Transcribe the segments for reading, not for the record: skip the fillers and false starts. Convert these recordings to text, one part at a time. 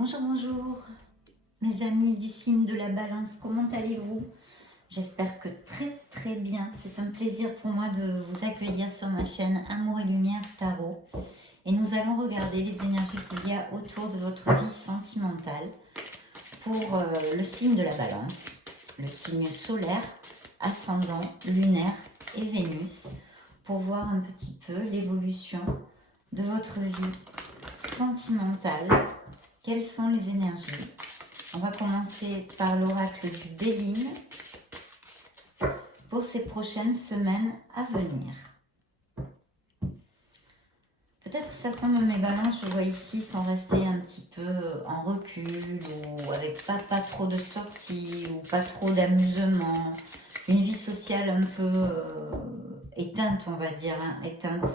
Bonjour, bonjour, mes amis du signe de la balance, comment allez-vous? J'espère que très bien. C'est un plaisir pour moi de vous accueillir sur ma chaîne Amour et Lumière Tarot. Et nous allons regarder les énergies qu'il y a autour de votre vie sentimentale pour le signe de la balance, le signe solaire, ascendant, lunaire et Vénus, pour voir un petit peu l'évolution de votre vie sentimentale. Quelles sont les énergies? On va commencer par l'oracle du Béline pour ces prochaines semaines à venir. Peut-être certains de mes balances, je vois ici, sont restés un petit peu en recul ou avec pas trop de sorties ou pas trop d'amusement. Une vie sociale un peu éteinte, on va dire, hein, éteinte.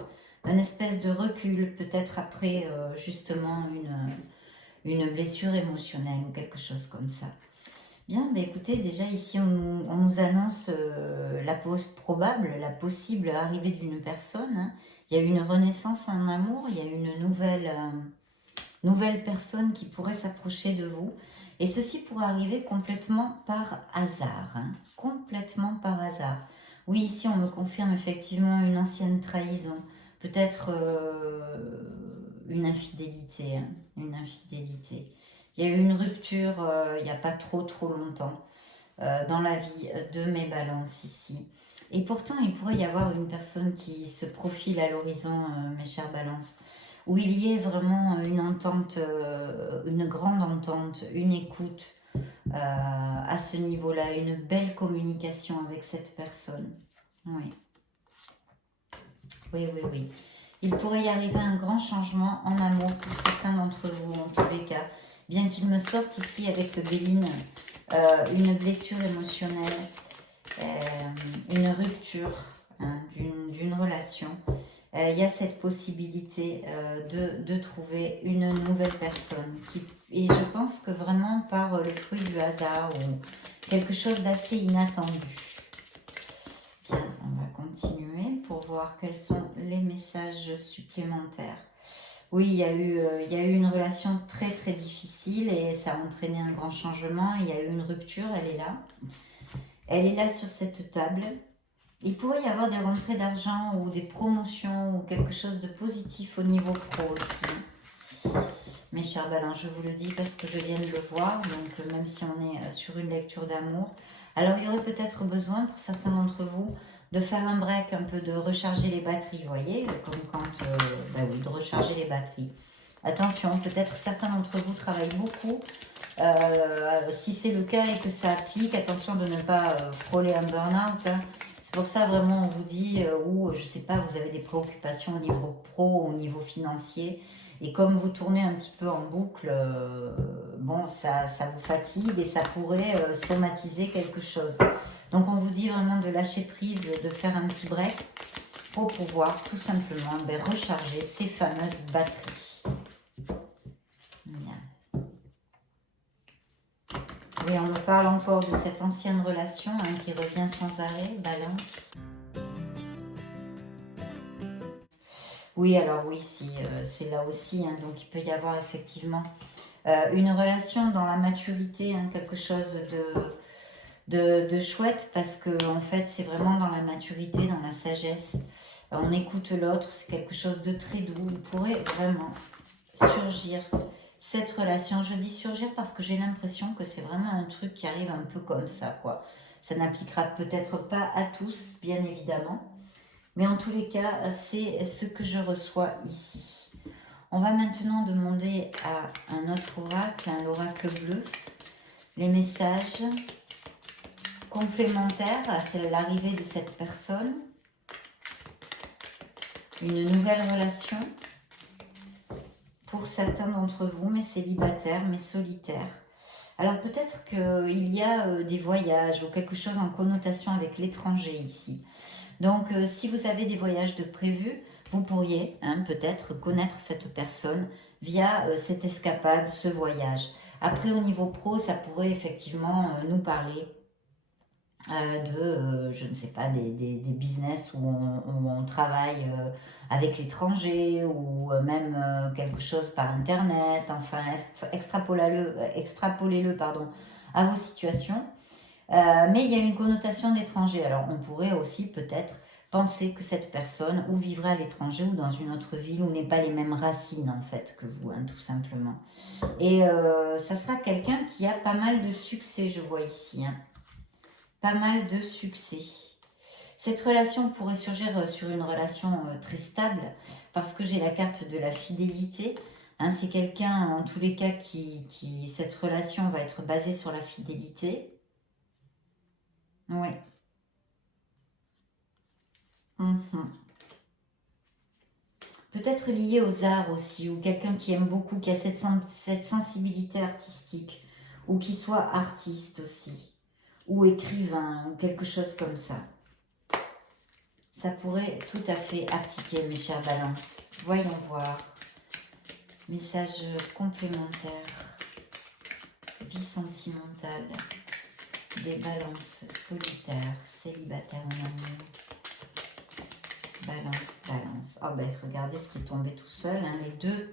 Une espèce de recul, peut-être après justement une blessure émotionnelle ou quelque chose comme ça. Bien, mais écoutez, déjà ici on nous annonce la possible arrivée d'une personne. Hein. Il y a une renaissance en amour, il y a une nouvelle personne qui pourrait s'approcher de vous. Et ceci pourrait arriver complètement par hasard. Hein. Complètement par hasard. Oui, ici on me confirme effectivement une ancienne trahison. Peut-être une infidélité. Hein. Une infidélité. Il y a eu une rupture il n'y a pas trop longtemps dans la vie de mes balances ici. Et pourtant, il pourrait y avoir une personne qui se profile à l'horizon, mes chères balances, où il y ait vraiment une entente, une grande entente, une écoute à ce niveau-là, une belle communication avec cette personne. Oui. Oui. Il pourrait y arriver un grand changement en amour pour certains d'entre vous, en tous les cas. Bien qu'il me sorte ici avec le Béline, une blessure émotionnelle, une rupture hein, d'une relation, il y a cette possibilité de trouver une nouvelle personne. Et je pense que vraiment par le fruit du hasard ou quelque chose d'assez inattendu. Bien, on va continuer pour voir quels sont les messages supplémentaires. Oui, il y a eu une relation très difficile et ça a entraîné un grand changement. Il y a eu une rupture, elle est là. Elle est là sur cette table. Il pourrait y avoir des rentrées d'argent ou des promotions ou quelque chose de positif au niveau pro aussi. Mes chers balances, je vous le dis parce que je viens de le voir, donc même si on est sur une lecture d'amour. Alors il y aurait peut-être besoin pour certains d'entre vous de faire un break, un peu de recharger les batteries, vous voyez, comme quand, oui, de recharger les batteries. Attention, peut-être certains d'entre vous travaillent beaucoup. Si c'est le cas et que ça applique, attention de ne pas frôler un burn-out. Hein. C'est pour ça vraiment on vous dit, ou je sais pas, vous avez des préoccupations au niveau pro, au niveau financier. Et comme vous tournez un petit peu en boucle, bon, ça vous fatigue et ça pourrait somatiser quelque chose. Donc on vous dit vraiment de lâcher prise, de faire un petit break pour pouvoir tout simplement recharger ces fameuses batteries. Bien. Oui, on me parle encore de cette ancienne relation hein, qui revient sans arrêt, balance. Oui, alors oui, si, c'est là aussi, hein, donc il peut y avoir effectivement une relation dans la maturité, hein, quelque chose de chouette parce que en fait c'est vraiment dans la maturité, dans la sagesse. On écoute l'autre, c'est quelque chose de très doux. Il pourrait vraiment surgir cette relation. Je dis surgir parce que j'ai l'impression que c'est vraiment un truc qui arrive un peu comme ça, quoi. Ça n'appliquera peut-être pas à tous, bien évidemment. Mais en tous les cas, c'est ce que je reçois ici. On va maintenant demander à un autre oracle, l'oracle bleu, les messages complémentaires à l'arrivée de cette personne. Une nouvelle relation pour certains d'entre vous, mais célibataires, mais solitaires. Alors peut-être qu'il y a des voyages ou quelque chose en connotation avec l'étranger ici. Donc si vous avez des voyages de prévus, vous pourriez peut-être connaître cette personne via cette escapade, ce voyage. Après au niveau pro, ça pourrait effectivement nous parler je ne sais pas, des business où on travaille avec l'étranger ou même quelque chose par Internet. Enfin, extrapolez-le pardon, à vos situations. Mais il y a une connotation d'étranger. Alors, on pourrait aussi peut-être penser que cette personne ou vivrait à l'étranger ou dans une autre ville où n'est pas les mêmes racines en fait que vous, hein, tout simplement. Et ça sera quelqu'un qui a pas mal de succès, je vois ici. Hein. Pas mal de succès. Cette relation pourrait surgir sur une relation très stable parce que j'ai la carte de la fidélité. Hein, c'est quelqu'un, en tous les cas, cette relation va être basée sur la fidélité. Oui. Mhm. Peut-être lié aux arts aussi, ou quelqu'un qui aime beaucoup, qui a cette sensibilité artistique, ou qui soit artiste aussi, ou écrivain, ou quelque chose comme ça. Ça pourrait tout à fait appliquer, mes chers balances. Voyons voir. Message complémentaire. Vie sentimentale. Des balances solitaires, célibataires en amour. Balance, balance. Oh ben, regardez ce qui est tombé tout seul, hein, les deux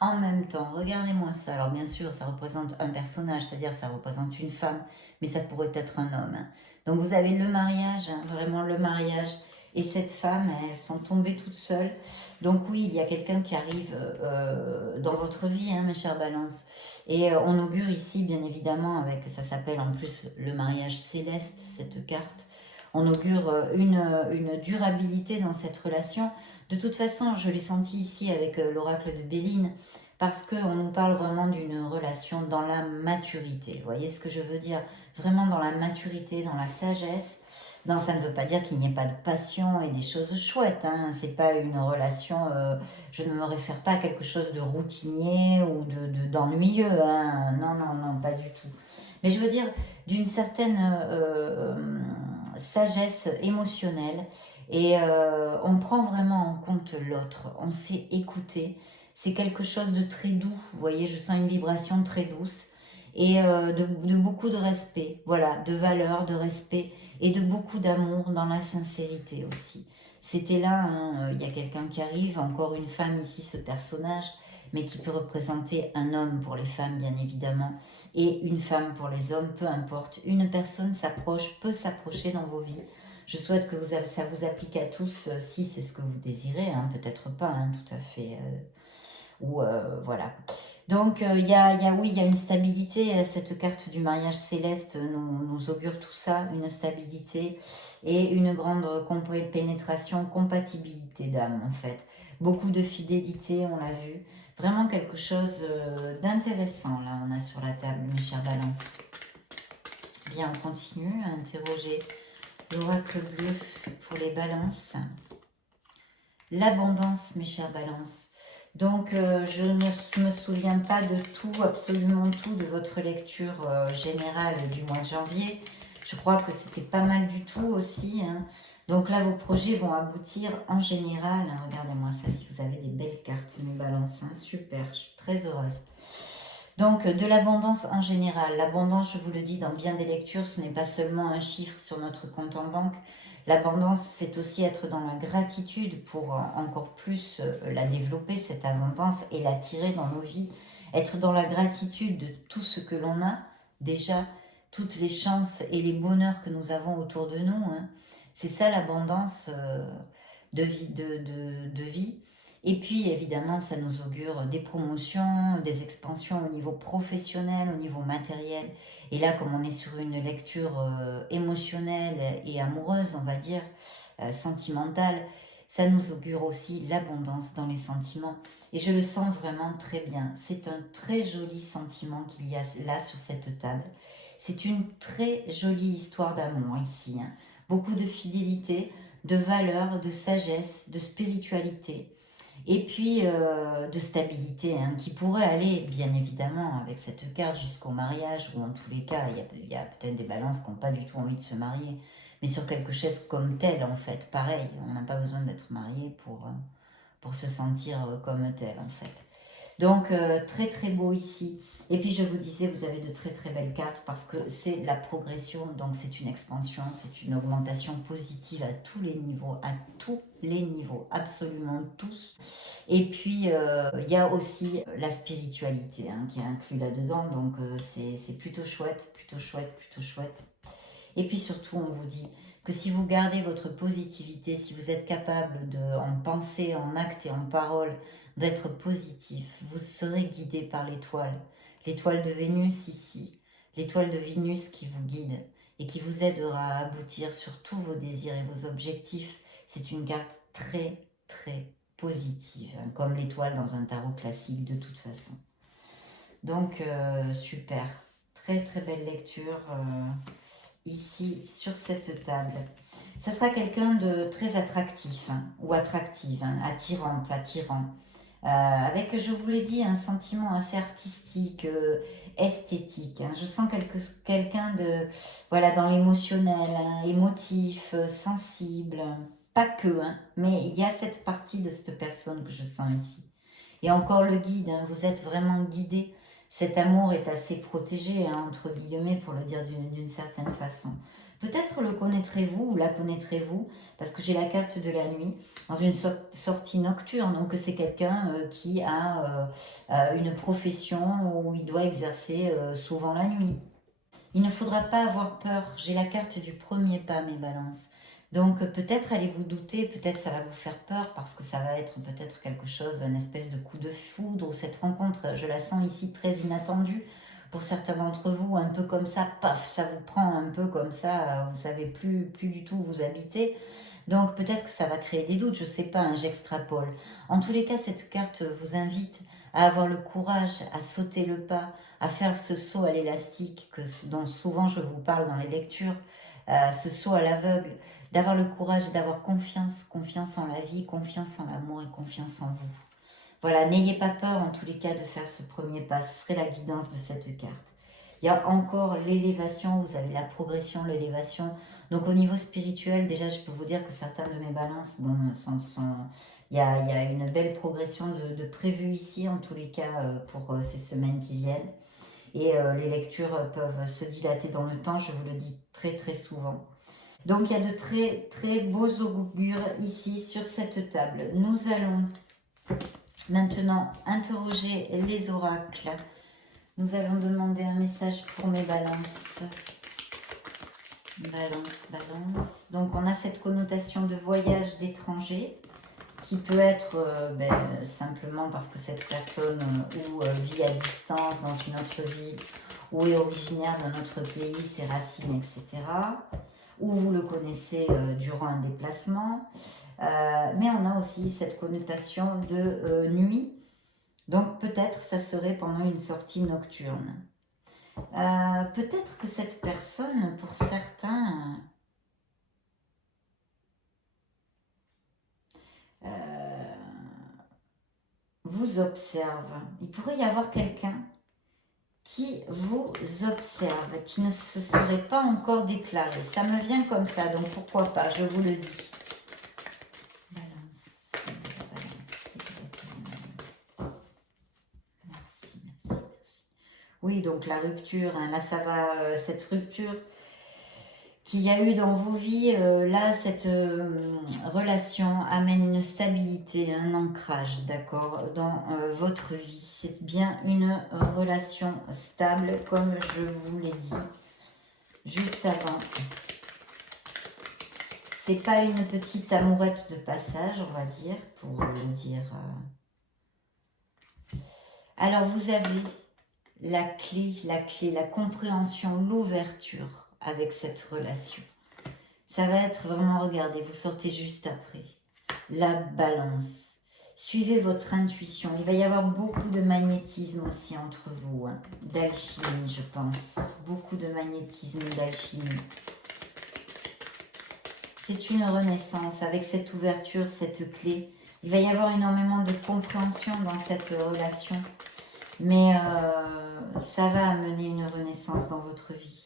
en même temps. Regardez-moi ça. Alors bien sûr, ça représente un personnage, c'est-à-dire ça représente une femme, mais ça pourrait être un homme. Hein. Donc vous avez le mariage, hein, vraiment le mariage. Et cette femme, elles sont tombées toutes seules. Donc oui, il y a quelqu'un qui arrive dans votre vie, hein, mes chères balances. Et on augure ici, bien évidemment, avec, ça s'appelle en plus le mariage céleste, cette carte. On augure une durabilité dans cette relation. De toute façon, je l'ai senti ici avec l'oracle de Béline, parce qu'on nous parle vraiment d'une relation dans la maturité. Vous voyez ce que je veux dire? Vraiment dans la maturité, dans la sagesse. Non, ça ne veut pas dire qu'il n'y ait pas de passion et des choses chouettes. Hein. C'est pas une relation. Je ne me réfère pas à quelque chose de routinier ou d'ennuyeux. Hein. Non, non, non, pas du tout. Mais je veux dire d'une certaine sagesse émotionnelle et on prend vraiment en compte l'autre. On sait écouter. C'est quelque chose de très doux. Vous voyez, je sens une vibration très douce et de beaucoup de respect. Voilà, de valeur, de respect et de beaucoup d'amour dans la sincérité aussi. C'était là, hein, il y a quelqu'un qui arrive, encore une femme ici, ce personnage, mais qui peut représenter un homme pour les femmes, bien évidemment, et une femme pour les hommes, peu importe. Une personne peut s'approcher dans vos vies. Je souhaite que ça vous applique à tous, si c'est ce que vous désirez, hein, peut-être pas, hein, tout à fait. Voilà. Donc, oui, il y a une stabilité. Cette carte du mariage céleste nous augure tout ça, une stabilité et une grande pénétration, compatibilité d'âme, en fait. Beaucoup de fidélité, on l'a vu. Vraiment quelque chose d'intéressant, là, on a sur la table, mes chers balances. Bien, on continue à interroger l'oracle bleu pour les balances. L'abondance, mes chers balances. Donc, je ne me souviens pas de tout, absolument tout, de votre lecture générale du mois de janvier. Je crois que c'était pas mal du tout aussi. Hein. Donc là, vos projets vont aboutir en général. Hein. Regardez-moi ça, si vous avez des belles cartes, mes balances. Hein. Super, je suis très heureuse. Donc, de l'abondance en général. L'abondance, je vous le dis, dans bien des lectures, ce n'est pas seulement un chiffre sur notre compte en banque. L'abondance, c'est aussi être dans la gratitude pour encore plus la développer, cette abondance, et l'attirer dans nos vies. Être dans la gratitude de tout ce que l'on a, déjà, toutes les chances et les bonheurs que nous avons autour de nous. Hein. C'est ça l'abondance de vie. De vie. Et puis, évidemment, ça nous augure des promotions, des expansions au niveau professionnel, au niveau matériel. Et là, comme on est sur une lecture émotionnelle et amoureuse, on va dire, sentimentale, ça nous augure aussi l'abondance dans les sentiments. Et je le sens vraiment très bien. C'est un très joli sentiment qu'il y a là sur cette table. C'est une très jolie histoire d'amour ici. Hein. Beaucoup de fidélité, de valeur, de sagesse, de spiritualité. Et puis de stabilité, hein, qui pourrait aller, bien évidemment, avec cette carte jusqu'au mariage, ou en tous les cas, il y a peut-être des balances qui n'ont pas du tout envie de se marier, mais sur quelque chose comme tel, en fait, pareil, on n'a pas besoin d'être marié pour se sentir comme tel, en fait. Donc, très très beau ici. Et puis, je vous disais, vous avez de très très belles cartes parce que c'est la progression. Donc, c'est une expansion, c'est une augmentation positive à tous les niveaux, absolument tous. Et puis, il y a aussi la spiritualité hein, qui est inclus là-dedans. Donc, c'est plutôt chouette, plutôt chouette, plutôt chouette. Et puis surtout, on vous dit que si vous gardez votre positivité, si vous êtes capable de, en pensée, en acte et en parole, d'être positif, vous serez guidé par l'étoile. L'étoile de Vénus ici, l'étoile de Vénus qui vous guide et qui vous aidera à aboutir sur tous vos désirs et vos objectifs. C'est une carte très, très positive, hein, comme l'étoile dans un tarot classique de toute façon. Donc, super. Très, très belle lecture. Ici sur cette table. Ça sera quelqu'un de très attractif hein, ou attractive, hein, attirante, attirant. Avec, je vous l'ai dit, un sentiment assez artistique, esthétique. Hein. Je sens quelqu'un de, voilà, dans l'émotionnel, hein, émotif, sensible. Pas que, hein, mais il y a cette partie de cette personne que je sens ici. Et encore le guide, hein, vous êtes vraiment guidé. Cet amour est assez protégé, hein, entre guillemets, pour le dire d'une certaine façon. Peut-être le connaîtrez-vous ou la connaîtrez-vous, parce que j'ai la carte de la nuit, dans une sortie nocturne. Donc c'est quelqu'un qui a une profession où il doit exercer souvent la nuit. Il ne faudra pas avoir peur. J'ai la carte du premier pas, mes balances. Donc peut-être allez-vous douter, peut-être ça va vous faire peur parce que ça va être peut-être quelque chose, une espèce de coup de foudre. Cette rencontre, je la sens ici très inattendue pour certains d'entre vous, un peu comme ça, paf, ça vous prend un peu comme ça, vous savez plus du tout où vous habitez. Donc peut-être que ça va créer des doutes, je ne sais pas, hein, j'extrapole. En tous les cas, cette carte vous invite à avoir le courage, à sauter le pas, à faire ce saut à l'élastique dont souvent je vous parle dans les lectures, ce saut à l'aveugle, d'avoir le courage, d'avoir confiance, confiance en la vie, confiance en l'amour et confiance en vous. Voilà, n'ayez pas peur en tous les cas de faire ce premier pas, ce serait la guidance de cette carte. Il y a encore l'élévation, vous avez la progression, l'élévation. Donc au niveau spirituel, déjà je peux vous dire que certains de mes balances il y a une belle progression de prévu ici, en tous les cas pour ces semaines qui viennent. Et les lectures peuvent se dilater dans le temps, je vous le dis très très souvent. Donc il y a de très très beaux augures ici sur cette table. Nous allons maintenant interroger les oracles. Nous allons demander un message pour mes balances. Balance, balance. Donc on a cette connotation de voyage d'étranger qui peut être simplement parce que cette personne vit à distance dans une autre ville ou est originaire d'un autre pays, ses racines, etc. Ou vous le connaissez durant un déplacement. Mais on a aussi cette connotation de nuit. Donc peut-être ça serait pendant une sortie nocturne. Peut-être que cette personne, pour certains, vous observe. Il pourrait y avoir quelqu'un qui vous observe, qui ne se serait pas encore déclaré. Ça me vient comme ça, donc pourquoi pas, je vous le dis. Balance, merci, merci, merci. Oui, donc la rupture, hein, là ça va, cette rupture qu'il y a eu dans vos vies, là, cette relation amène une stabilité, un ancrage, d'accord, dans votre vie. C'est bien une relation stable, comme je vous l'ai dit juste avant. C'est pas une petite amourette de passage, on va dire, pour le dire. Alors, vous avez la clé, la compréhension, l'ouverture avec cette relation. Ça va être vraiment, regardez, vous sortez juste après. La balance. Suivez votre intuition. Il va y avoir beaucoup de magnétisme aussi entre vous. Hein. D'alchimie, je pense. Beaucoup de magnétisme, d'alchimie. C'est une renaissance avec cette ouverture, cette clé. Il va y avoir énormément de compréhension dans cette relation. Mais ça va amener une renaissance dans votre vie.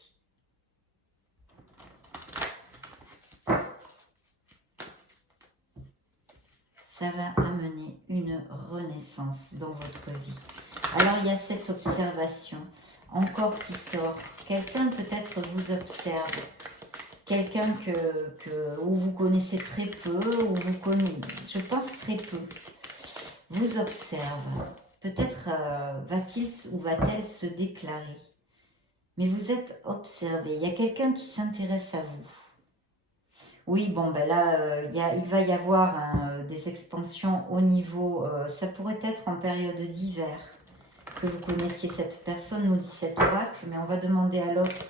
Ça va amener une une renaissance dans votre vie. Alors, il y a cette observation encore qui sort. Quelqu'un peut-être vous observe. Quelqu'un où vous connaissez très peu, où vous connaissez, je pense très peu, vous observe. Peut-être va-t-il ou va-t-elle se déclarer. Mais vous êtes observé. Il y a quelqu'un qui s'intéresse à vous. Oui, bon, ben là, il va y avoir des expansions au niveau... ça pourrait être en période d'hiver que vous connaissiez cette personne, nous dit cet oracle, mais on va demander à l'autre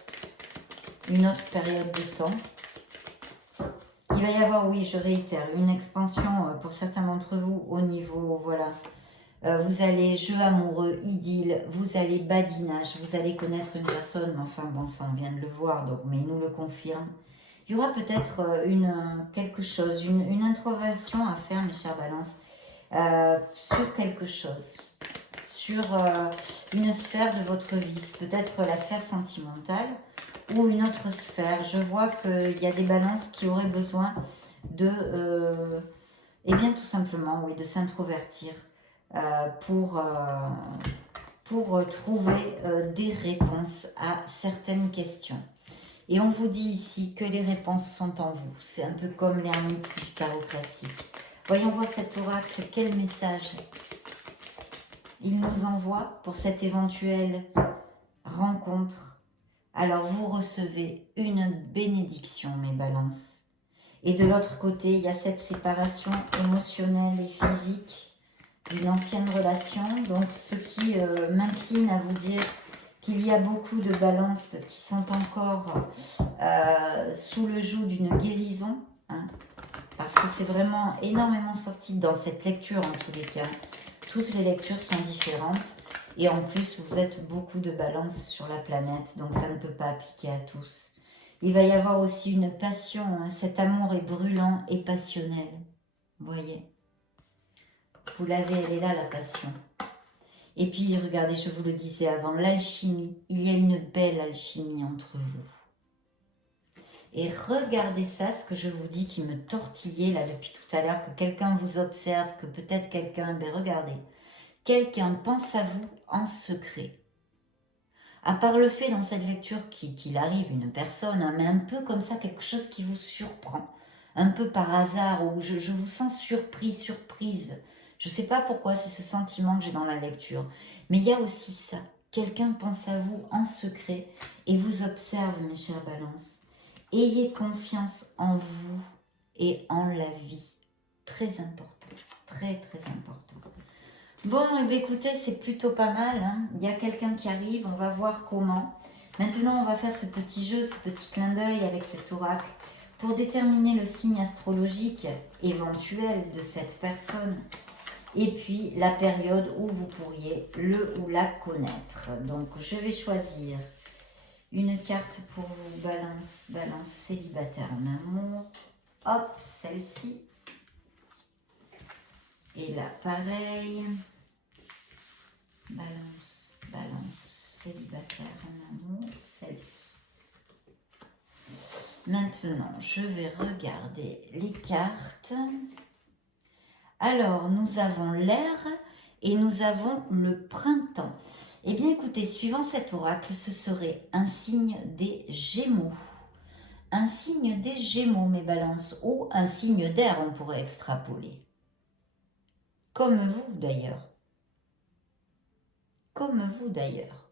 une autre période de temps. Il va y avoir, oui, je réitère, une expansion pour certains d'entre vous au niveau, voilà. Vous allez jeu amoureux, idylle, vous allez badinage, vous allez connaître une personne, enfin bon, ça on vient de le voir, donc, mais il nous le confirme. Il y aura peut-être quelque chose, une introversion à faire, mes chers balances, sur quelque chose, sur une sphère de votre vie, peut-être la sphère sentimentale ou une autre sphère. Je vois qu'il y a des balances qui auraient besoin de, eh bien tout simplement, oui, de s'introvertir pour trouver des réponses à certaines questions. Et on vous dit ici que les réponses sont en vous. C'est un peu comme l'ermite du tarot classique. Voyons voir cet oracle. Quel message il nous envoie pour cette éventuelle rencontre. Alors vous recevez une bénédiction, mes balances. Et de l'autre côté, il y a cette séparation émotionnelle et physique d'une ancienne relation. Donc ce qui m'incline à vous dire qu'il y a beaucoup de balances qui sont encore sous le joug d'une guérison, hein, parce que c'est vraiment énormément sorti dans cette lecture en tous les cas. Toutes les lectures sont différentes et en plus vous êtes beaucoup de balances sur la planète, donc ça ne peut pas appliquer à tous. Il va y avoir aussi une passion, hein, cet amour est brûlant et passionnel, vous voyez. Vous l'avez, elle est là la passion. Et puis, regardez, je vous le disais avant, l'alchimie. Il y a une belle alchimie entre vous. Et regardez ça, ce que je vous dis qui me tortillait là depuis tout à l'heure, que quelqu'un vous observe, que peut-être quelqu'un, ben regardez, quelqu'un pense à vous en secret. À part le fait dans cette lecture qu'il arrive une personne, hein, mais un peu comme ça, quelque chose qui vous surprend, un peu par hasard, où je vous sens surprise. Je ne sais pas pourquoi, c'est ce sentiment que j'ai dans la lecture. Mais il y a aussi ça. Quelqu'un pense à vous en secret et vous observe, mes chères balances. Ayez confiance en vous et en la vie. Très important. Très, très important. Bon, eh bien, écoutez, c'est plutôt pas mal, hein. Il y a quelqu'un qui arrive, on va voir comment. Maintenant, on va faire ce petit jeu, ce petit clin d'œil avec cet oracle pour déterminer le signe astrologique éventuel de cette personne. Et puis, la période où vous pourriez le ou la connaître. Donc, je vais choisir une carte pour vous, balance célibataire en amour. Hop, celle-ci. Et là, pareil. Balance célibataire en amour, celle-ci. Maintenant, je vais regarder les cartes. Alors, nous avons l'air et nous avons le printemps. Eh bien, écoutez, suivant cet oracle, ce serait un signe des Gémeaux. Un signe des Gémeaux, mes balances, ou un signe d'air, on pourrait extrapoler. Comme vous, d'ailleurs. Comme vous, d'ailleurs.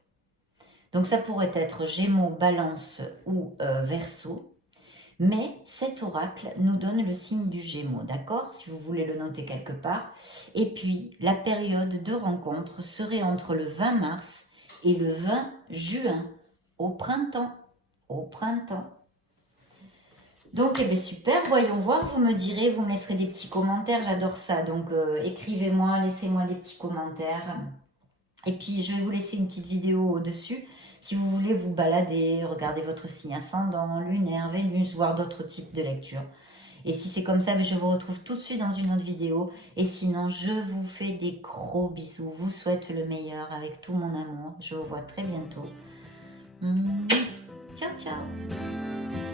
Donc, ça pourrait être Gémeaux, Balance ou Verseau. Mais cet oracle nous donne le signe du Gémeaux, d'accord? Si vous voulez le noter quelque part. Et puis, la période de rencontre serait entre le 20 mars et le 20 juin, au printemps. Au printemps. Donc, eh bien, super, voyons voir, vous me direz, vous me laisserez des petits commentaires, j'adore ça. Donc, écrivez-moi, laissez-moi des petits commentaires. Et puis, je vais vous laisser une petite vidéo au-dessus. Si vous voulez vous balader, regarder votre signe ascendant, lunaire, Vénus, voir d'autres types de lectures. Et si c'est comme ça, je vous retrouve tout de suite dans une autre vidéo. Et sinon, je vous fais des gros bisous. Je vous souhaite le meilleur avec tout mon amour. Je vous vois très bientôt. Ciao, ciao.